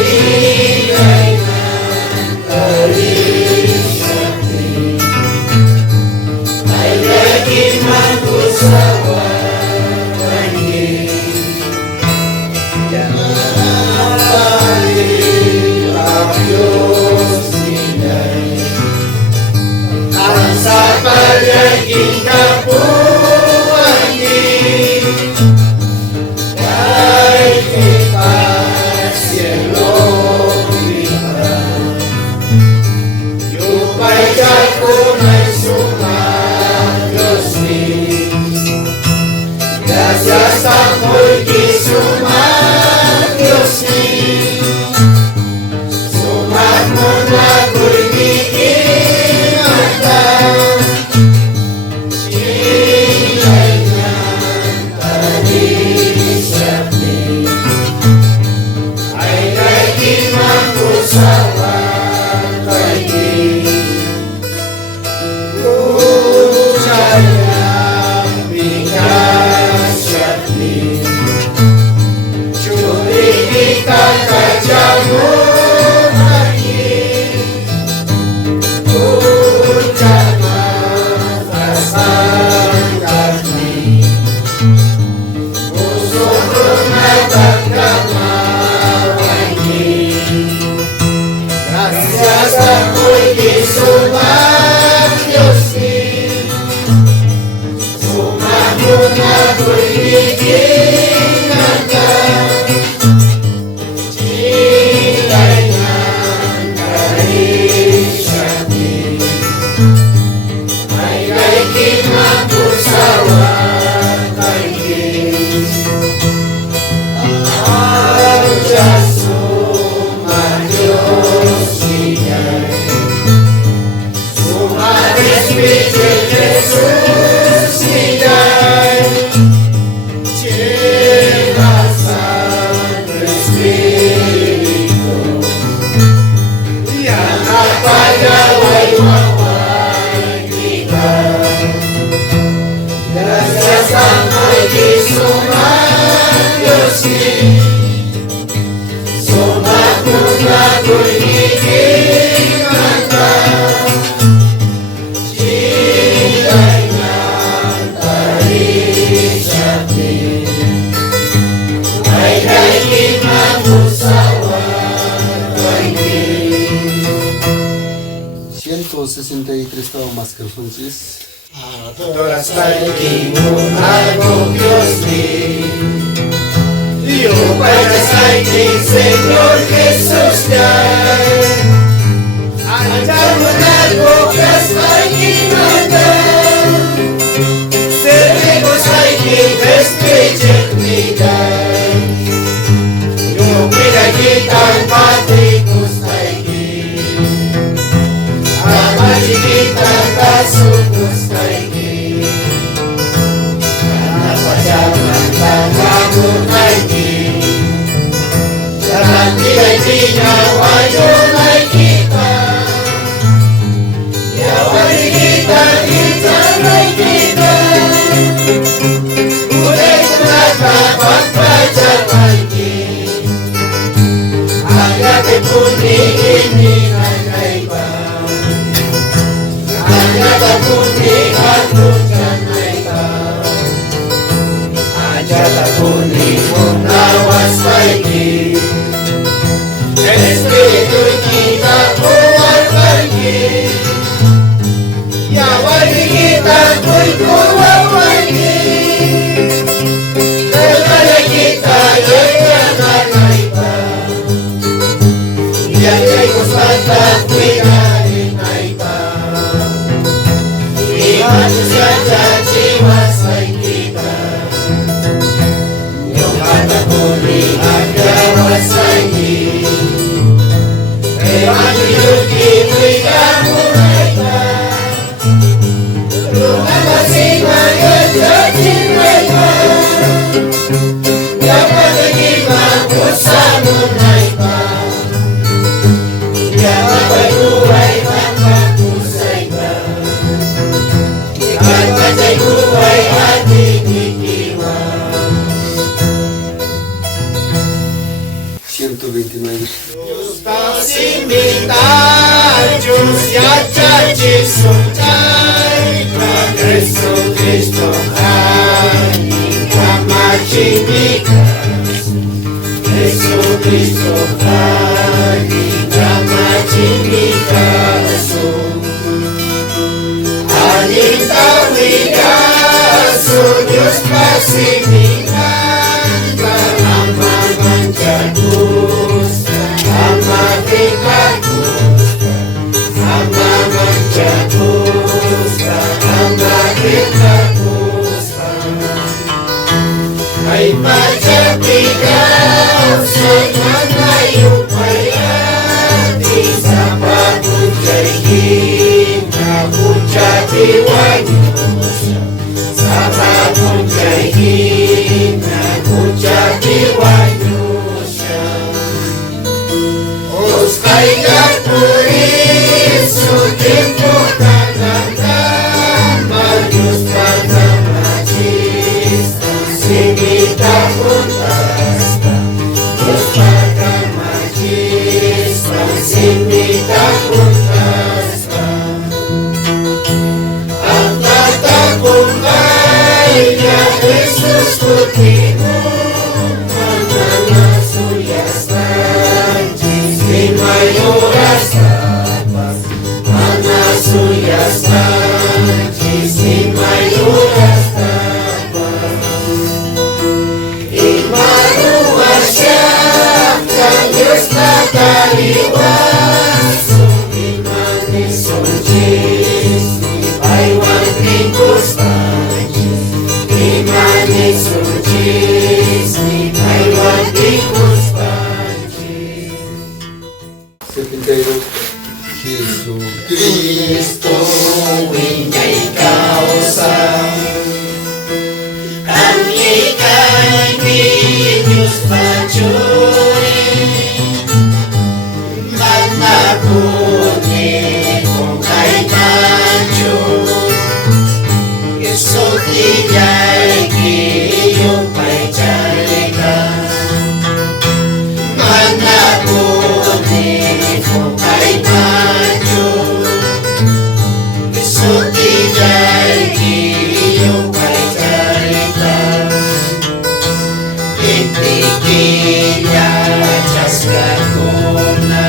Sim. ako'y di sumagyos sumamun ako'y di kinatan sila'y niyang tanisap ni ay kay di magkusawa kay di sayang bigas siya ni curi kita kajamu gracias ako'y di sumagyos sumamun ako'y di kinatan sila'y niyang karisya ni ay kay di magkusawa kay di ang Diyos sumagyos siya'y Espiritu Jesus siya'y Santo Espiritu yang apagaway maway kita gracias ako'y di sumagyos sumamun ako'y di kinatan sila'y niyang tanisap ni ay kay di magkusawa kay di 163 más canciones. Adoraste mo ako Diyos ni Iyo pagkasay ni Señor Jesus Day Andiyan mo na bukas ay kinatan Serigos ay kinespechet ni Day Yung pinagitang patikos ay ang masikitang kasukos ay napasyamang tangamon ay lahat nila'y tinawa yung ay kita yawan kita kitang ay kita ulay kumagpapagpadyang ay ang gabi punihin ay ba ang gabi punihan mo dyan ay ba Jata puni nawas baiki Espiritu kita keluar pergi Ya wali kita pun keluar pergi Kepada kita yang naipa Yang ikut patah kuiharin naipa Iman saja jiwa kita Puri agawas lagi Ewan yuki kamu mereka Rumah masih mengejatin mereka Dapat lagi mampu samun mereka Dapat kuai mampu saiba Dapat kuai hati kikiwa 129. Diyos pasimbitan, Diyos yata jisuntay, Kristo Kristo aning kamachimikas, Kristo Kristo aning kamachimikas, aning tawigas, Diyos pasimbitan, Karamaman jagus, amating kagus, amaman jagus, amating kagus, ay Majapigau Sanana Yupayati Sababu Jahim Aku Jati Wanyusa Sababu Jahim Aku Jati Wanyusa Uskai Gapuri Sudim Putananda Majus Patamajis Simita Puntasta Uspakan Majis Simita Puntasta Angkata Kumbai Ya Yesus Putihmu Manana Suyastan Jismi Mayurastabas Mana Suyastan Jismi Mayurastabas Imanu Asyaf Kanyus Nataliwas Imani Sunjis Ibaywan Tingkustajis Imani Sunjis Ibaywan Tingkustajis 72. Jesus Cristo Winyay Kausang Kami kami Diyos pacuri Manapuni kung kay manjur Yeso tiyay kiyong pa'y tiyayka Manapuni kung kay manjur Yeso tiyay kiyong pa'y tiyayka Itigilya Diyas kakuna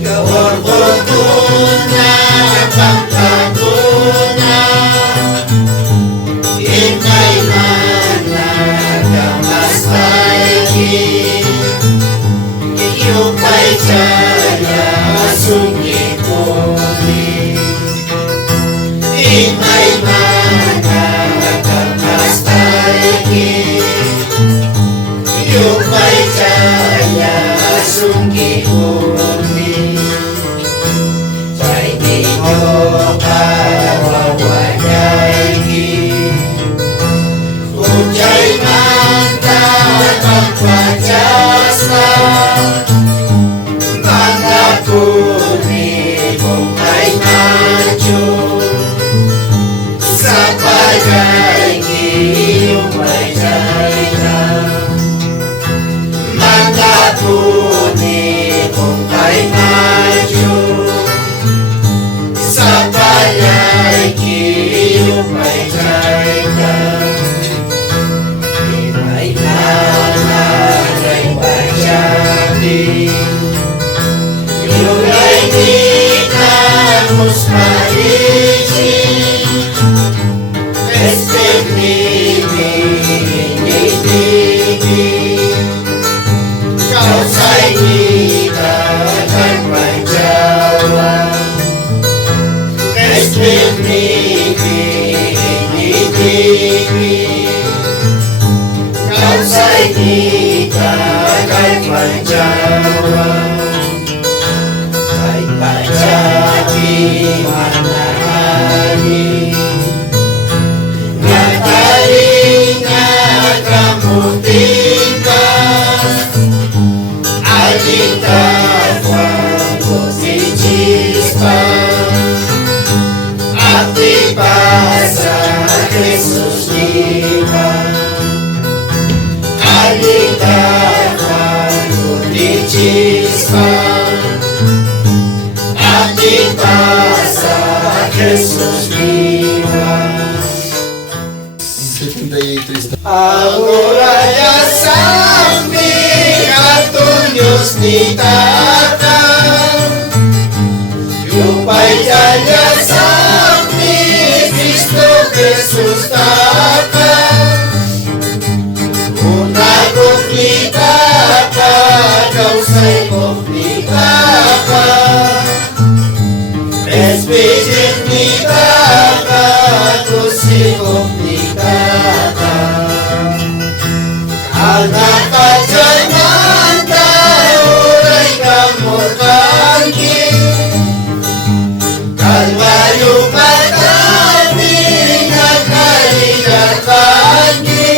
Kawargotuna Pangkaguna Inay mana Kamas baiki Iyong pa'y tiyaya Sunyi kuni Inay mana Kamas baiki Iyong pa'y tiyaya Sunyi kuni Chay di nyo kawawayayi Kung chay manta magpajasa Manda kuni kung kay manjo Sa bagay iyong may jayna Manda kuni kung kay manjo Sa bagay iyong may jayna Imay nanay pajati Yung ay di na musmariti Estemini inibigi Kau say kita kan panjawa Estemini inibigi Kau say kita kan panjawa Kay pajati manahari Natalinga kamutika Alita fuego si chispa Ati pasa Jesus viva Alita fuego si chispa Ati pasa Jesus viva 78. Agoraya sambi Atunyos ni Tata Yupay kanya sambi Cristo Jesus Tata Una kumplita ka Kausay kumplita ka Espiritu ni Tata Kusi kumplita ka nakadyanan uray kamukangki Kalmayo patami nagkaligatangki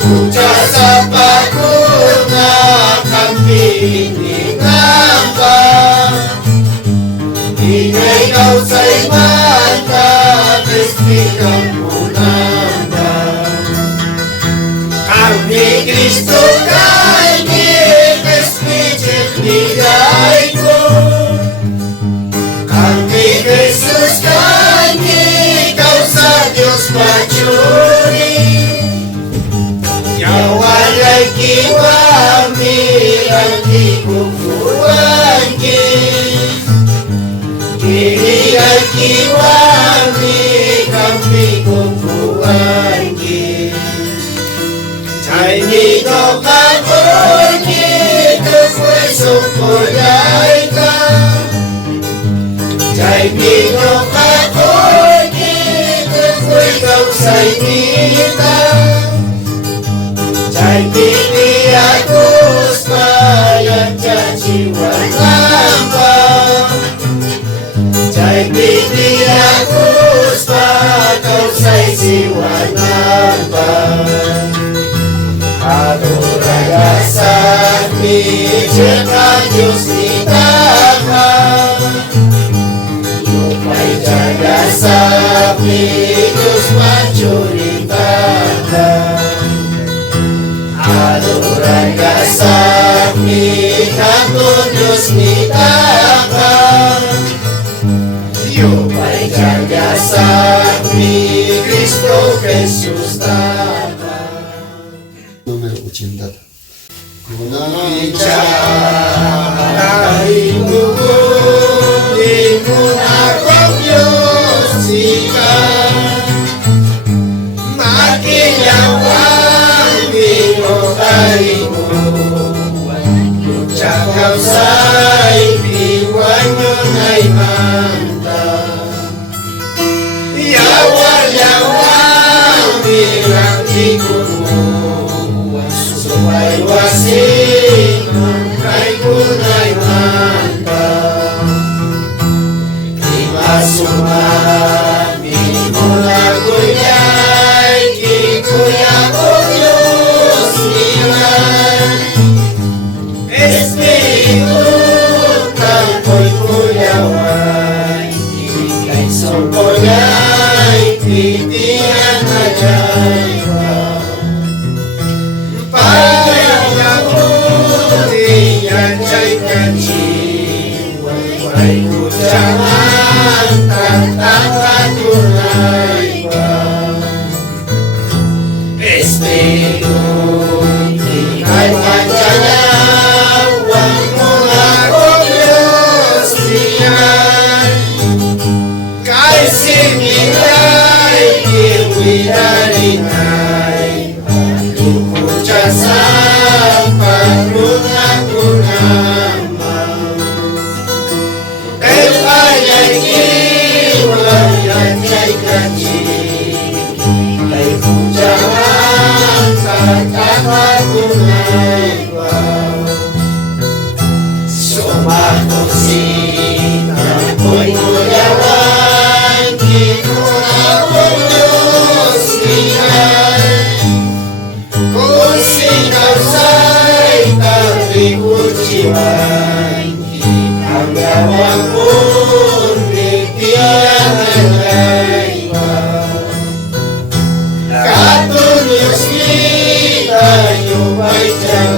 Puja sa paguna kampiningan ka Ingay kau sa'y mata Kristikan munanda Kami Kristo kami Kristikan nigay ko Kami Jesus kami Kau sa Diyos pacuri Yawalay kiwami Ang ikukuwangi Kini ay kiwami Kami kukuwangi Chay nito kaporki Tukoy sukulay ka Chay nito kaporki Tukoy kausay kita Chay kini agus Bayan chan siwan lambang Chay kini agus Kausay siwan lambang Adoragasan mi Jika Diyos nitama Yupay jaga sa mi Diyos maculitama Adoragasan mi Kanto Diyos nitama Yupay jaga sa mi Cristo Jesus tama Número 80. Ay nubuhin mo akong Diyos sikat Makilawang binukay mo Tsakaw sa'y piwan yun ay manda Yawal-yawang bilang ikot mo Suway wasin kay kunay manda Di masumami mo na guyay Kikuya ko Diyos niyan Espiritu kang ko'y kuyaway Ikay songkoyay titiyan na jaywa Yan chay kajiway ko jangan tatakan tunay ba Espiritu ikay panjalaw Wag mo akong Diyos niyan Kay similay iwidalinay Pagkukucha sa ang gawang pun bigyan ng laywa Katunyos kita yung may tiyan